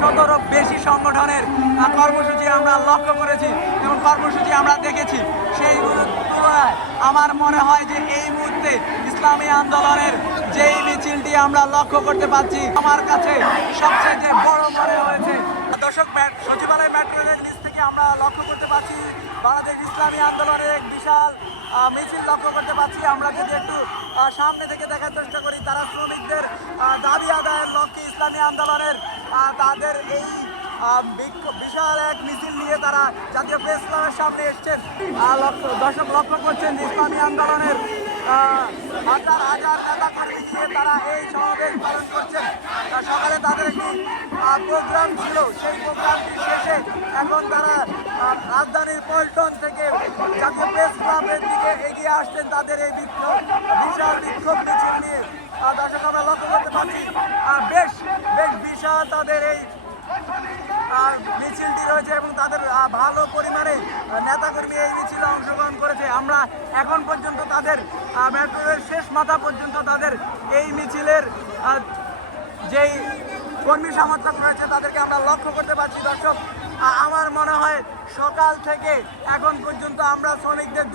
100-রও বেশি সংগঠনের কর্মসূচি আমরা লক্ষ্য করেছি এবং কর্মসূচি আমরা দেখেছি। সেইগুলোর তুলনায় আমার মনে হয় যে এই মুহূর্তে ইসলামী আন্দোলনের যেই মিছিলটি আমরা লক্ষ্য করতে পারছি আমার কাছে সবচেয়ে যে বড় মনে হয়েছে। দর্শক, সচিবালয় মেট্রো রেলের নিচ থেকে আমরা লক্ষ্য করতে পারছি বাংলাদেশ ইসলামী আন্দোলনের এক বিশাল মিছিল লক্ষ্য করতে পারছি। আমরা যদি একটু সামনে থেকে দেখার চেষ্টা করি, তারা শ্রমিকদের দাবি আদায়ের লক্ষ্যে ইসলামী আন্দোলনের তাদের এই বিশাল এক মিছিল নিয়ে তারা জাতীয় প্রেস ক্লাবের সামনে এসছেন। দর্শক লক্ষ্য করছেন ইসলামী আন্দোলনের হাজার হাজার নেতা কর্মী নিয়ে তারা এই সমাবেশ পালন করছেন। সকালে তাদের একটি প্রোগ্রাম ছিল, সেই প্রোগ্রামটি শেষে এখন তারা রাজধানীর পল্টন থেকে জাতীয় প্রেস ক্লাবের দিকে এগিয়ে আসছেন তাদের এই বিশাল বিক্ষোভ মিছিল নিয়ে। দর্শক আমরা লক্ষ্য করতে পারছি বেশ বিশাল তাদের এই মিছিলটি রয়েছে এবং তাদের ভালো পরিমাণে নেতাকর্মী এই মিছিলে অংশগ্রহণ করেছে। আমরা এখন পর্যন্ত তাদের মেট্রোর শেষ মাথা পর্যন্ত তাদের এই মিছিলের যেই কর্মী সমর্থক রয়েছে তাদেরকে আমরা লক্ষ্য করতে পারছি। দর্শক, আমার মনে হয় সকাল থেকে এখন পর্যন্ত আমরা শ্রমিকদের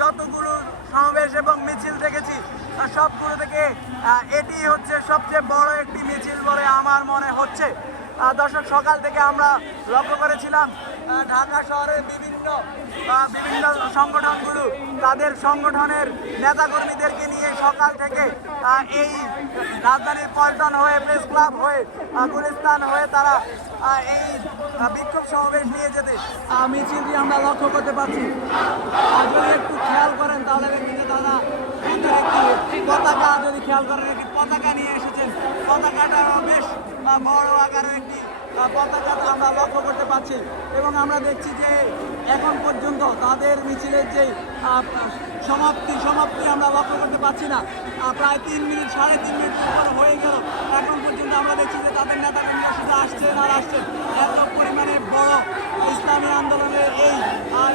যতগুলো সমাবেশ এবং মিছিল দেখেছি সবগুলো থেকে এটি হচ্ছে সবচেয়ে বড় একটি মিছিল বলে আমার মনে হচ্ছে। দর্শক, সকাল থেকে আমরা লক্ষ্য করেছিলাম ঢাকা শহরের বিভিন্ন সংগঠনগুলো তাদের সংগঠনের নেতাকর্মীদেরকে নিয়ে সকাল থেকে এই রাজধানীর পল্টন হয়ে প্রেস ক্লাব হয়ে গুলিস্তান হয়ে তারা এই বিক্ষোভ সমাবেশ নিয়ে যেতে মিছিলটি আমরা লক্ষ্য করতে পারছি। যদি একটু খেয়াল করেন তাহলে দেখবেন যে তারা একটি পতাকা, যদি খেয়াল করেন একটি পতাকা নিয়ে এসেছেন। পতাকাটা বেশ বড় আকারের একটি পতাকা আমরা লক্ষ্য করতে পারছি এবং আমরা দেখছি যে এখন পর্যন্ত তাদের মিছিলের যে সমাপ্তি আমরা লক্ষ্য করতে পারছি না। প্রায় 3 মিনিট 3.5 মিনিট হয়ে গেল, এখন পর্যন্ত আমরা দেখছি যে তাদের নেতাকর্মীরা শুধু আসছেন আর আসছেন। এত পরিমাণে বড় ইসলামী আন্দোলনের এই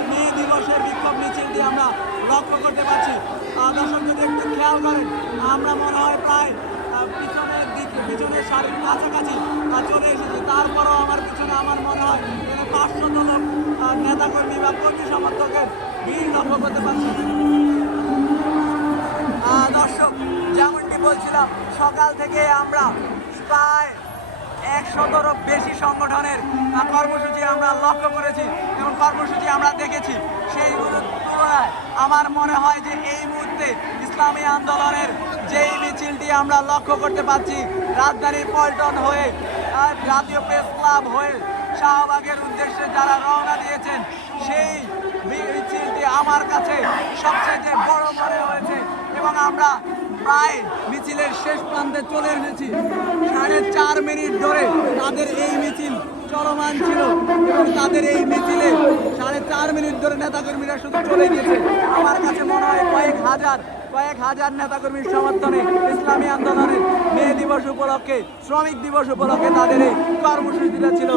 মে দিবসের বিক্ষোভ মিছিলটি আমরা লক্ষ্য করতে পারছি। দর্শক, যদি একটু খেয়াল করেন আমরা মনে হয় প্রায় পিছনের সারির কাছাকাছি চলে এসেছে। তারপরও আমার পিছনে আমার মনে হয় 500 জন নেতাকর্মী বা কর্মী সমর্থকের ভিড় লক্ষ্য করতে পারছি। দর্শক, যেমনটি বলছিলাম সকাল থেকে আমরা প্রায় 100-রও বেশি সংগঠনের কর্মসূচি আমরা লক্ষ্য করেছি এবং কর্মসূচি আমরা দেখেছি। সেইগুলোর তুলনায় আমার মনে হয় যে এই মুহূর্তে ইসলামী আন্দোলনের যেই মিছিলটি আমরা লক্ষ্য করতে পারছি রাজধানীর পল্টন হয়ে জাতীয় প্রেস ক্লাব হয়ে শাহবাগের উদ্দেশ্যে যারা রওনা দিয়েছেন, সেই মিছিলটি আমার কাছে সবচেয়ে যে বড় মনে হয়েছে এবং আমরা প্রায় মিছিলের শেষ প্রান্তে চলে এসেছি। 4.5 মিনিট ধরে তাদের এই মিছিল চলমান ছিল এবং তাদের এই মিছিলে 4.5 মিনিট ধরে নেতাকর্মীরা শুধু চলে গিয়েছে। আমার কাছে মনে হয় কয়েক হাজার নেতাকর্মীর সমর্থনে ইসলামী আন্দোলনের মে দিবস উপলক্ষে, শ্রমিক দিবস উপলক্ষে তাদের এই কর্মসূচিটা ছিল।